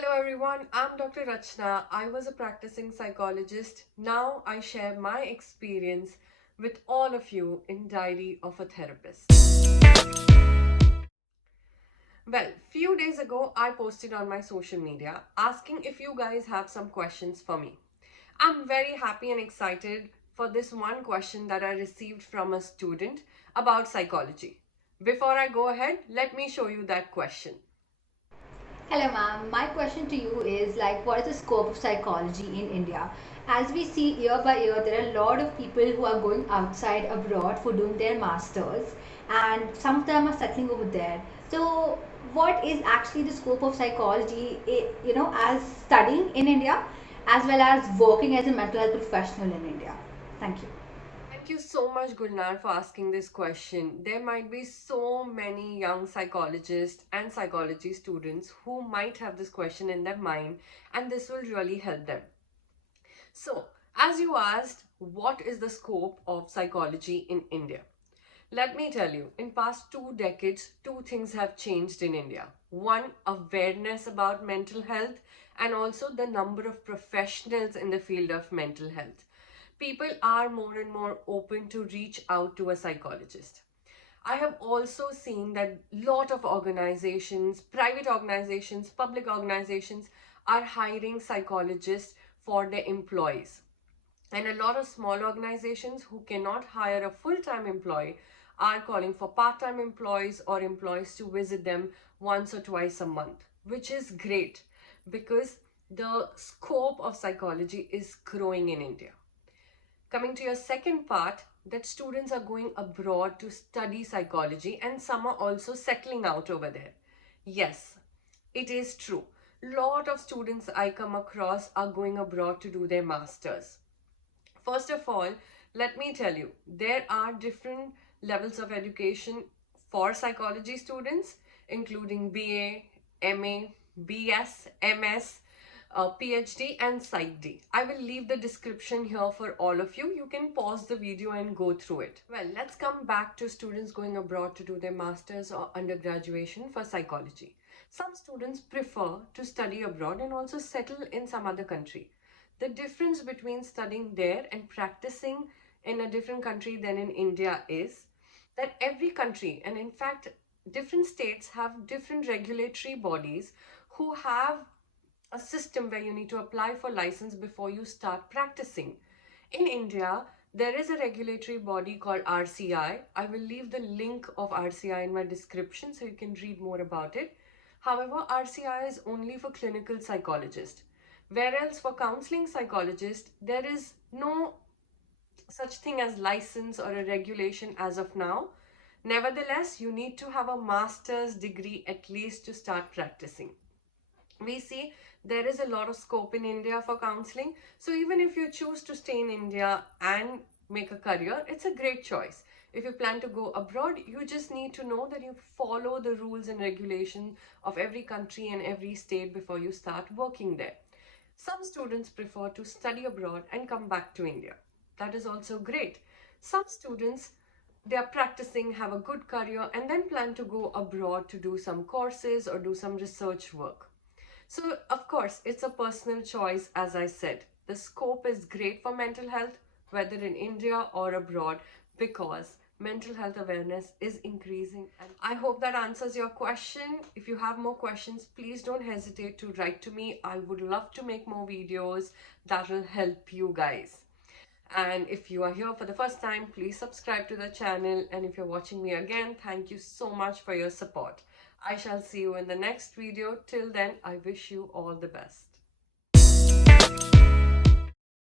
Hello everyone, I'm Dr. Rachna. I was a practicing psychologist. Now I share my experience with all of you in Diary of a Therapist. Well, few days ago I posted on my social media asking if you guys have some questions for me. I'm very happy and excited for this one question that I received from a student about psychology. Before I go ahead, let me show you that question. Hello, ma'am. My question to you is what is the scope of psychology in India? As we see year by year, there are a lot of people who are going outside abroad for doing their masters, and some of them are settling over there. So, what is actually the scope of psychology, as studying in India, as well as working as a mental health professional in India? Thank you. Thank you so much, Gulnar, for asking this question. There might be so many young psychologists and psychology students who might have this question in their mind, and this will really help them. So, as you asked, what is the scope of psychology in India? Let me tell you, in past 2 decades, two things have changed in India. One, awareness about mental health, and also the number of professionals in the field of mental health. People are more and more open to reach out to a psychologist. I have also seen that lot of organizations, private organizations, public organizations are hiring psychologists for their employees. And a lot of small organizations who cannot hire a full-time employee are calling for part-time employees or employees to visit them once or twice a month, which is great because the scope of psychology is growing in India. Coming to your second part, that students are going abroad to study psychology and some are also settling out over there. Yes, it is true. Lot of students I come across are going abroad to do their masters. First of all, let me tell you, there are different levels of education for psychology students, including BA, MA, BS, MS, PhD, and Psych D. I will leave the description here for all of you. You can pause the video and go through it. Well, let's come back to students going abroad to do their master's or undergraduation for psychology. Some students prefer to study abroad and also settle in some other country. The difference between studying there and practicing in a different country than in India is that every country, and in fact different states, have different regulatory bodies who have a system where you need to apply for license before you start practicing. In India, there is a regulatory body called RCI. I will leave the link of RCI in my description so you can read more about it. However, RCI is only for clinical psychologists. Whereas for counseling psychologists, there is no such thing as license or a regulation as of now. Nevertheless, you need to have a master's degree at least to start practicing. We see there is a lot of scope in India for counseling. So even if you choose to stay in India and make a career, it's a great choice. If you plan to go abroad, you just need to know that you follow the rules and regulations of every country and every state before you start working there. Some students prefer to study abroad and come back to India. That is also great. Some students, they are practicing, have a good career, and then plan to go abroad to do some courses or do some research work. So, of course, it's a personal choice, as I said. The scope is great for mental health, whether in India or abroad, because mental health awareness is increasing. And I hope that answers your question. If you have more questions, please don't hesitate to write to me. I would love to make more videos that will help you guys. And if you are here for the first time, please subscribe to the channel. And if you're watching me again, thank you so much for your support. I shall see you in the next video. Till then, I wish you all the best.